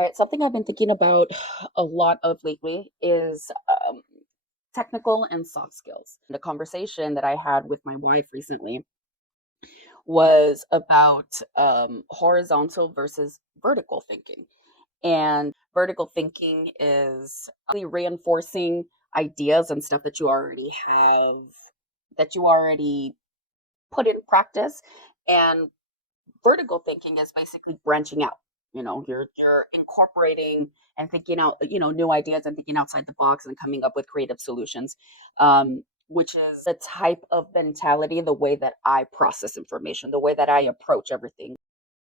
All right, something I've been thinking about a lot of lately is technical and soft skills. The conversation that I had with my wife recently was about horizontal versus vertical thinking. And vertical thinking is really reinforcing ideas and stuff that you already have, that you already put in practice. And vertical thinking is basically branching out. You're incorporating and thinking out, new ideas and thinking outside the box and coming up with creative solutions, which is the type of mentality, the way that I process information, the way that I approach everything.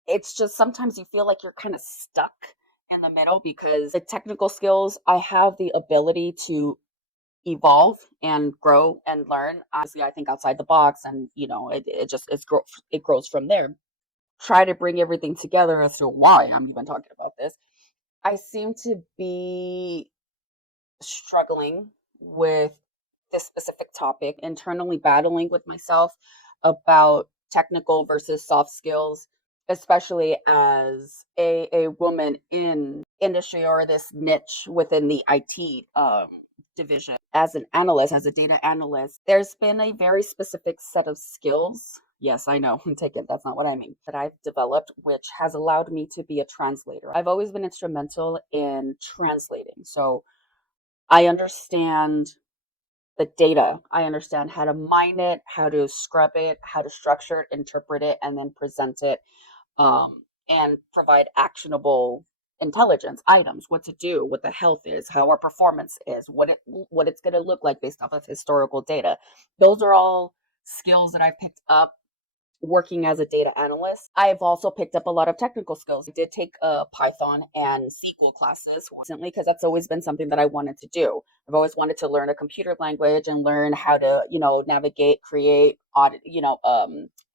It's just sometimes you feel like you're kind of stuck in the middle because the technical skills, I have the ability to evolve and grow and learn. Obviously, I think outside the box, and it grows from there. Try to bring everything together as to why I'm even talking about this. I seem to be struggling with this specific topic, internally battling with myself about technical versus soft skills, especially as a woman in industry or this niche within the IT division. As an analyst, as a data analyst, there's been a very specific set of skills. Yes, I know. Take it. That's not what I mean. That I've developed, which has allowed me to be a translator. I've always been instrumental in translating. So I understand the data. I understand how to mine it, how to scrub it, how to structure it, interpret it, and then present it, and provide actionable intelligence items, what to do, what the health is, how our performance is, what it's going to look like based off of historical data. Those are all skills that I picked up working as a data analyst. I've also picked up a lot of technical skills. I did take Python and SQL classes recently because that's always been something that I wanted to do. I've always wanted to learn a computer language and learn how to, navigate, create, audit,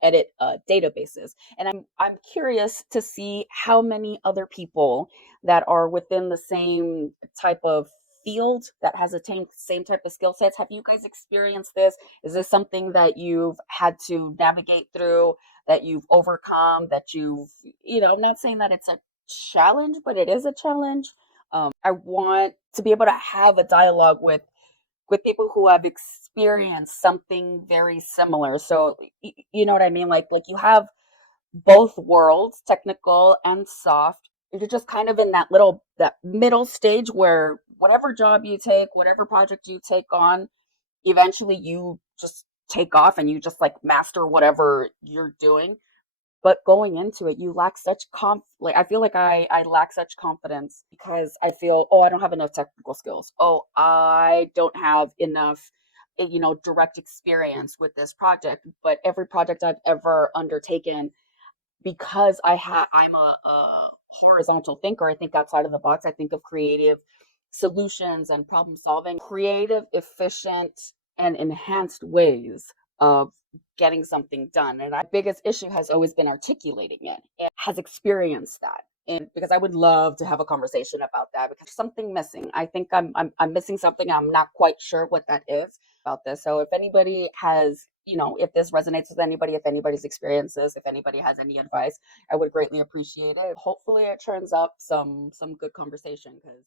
edit databases. And I'm curious to see how many other people that are within the same type of field that has attained same type of skill sets. Have you guys experienced this? Is this something that you've had to navigate through, that you've overcome, that I'm not saying that it's a challenge, but it is a challenge. I want to be able to have a dialogue with people who have experienced something very similar. So you know what I mean? Like you have both worlds, technical and soft. You're just kind of in that middle stage where whatever job you take, whatever project you take on, eventually you just take off and you just like master whatever you're doing. But going into it, you lack such like I feel like I lack such confidence because I feel, oh, I don't have enough technical skills. Oh, I don't have enough direct experience with this project. But every project I've ever undertaken, because I'm a horizontal thinker, I think outside of the box. I think of creative solutions and problem solving, creative, efficient, and enhanced ways of getting something done. And my biggest issue has always been articulating it. It has experienced that. And because I would love to have a conversation about that because there's something missing. I think I'm missing something. I'm not quite sure what that is about this. So if anybody has, if this resonates with anybody, if anybody's experienced this, if anybody has any advice, I would greatly appreciate it. Hopefully it turns up some good conversation because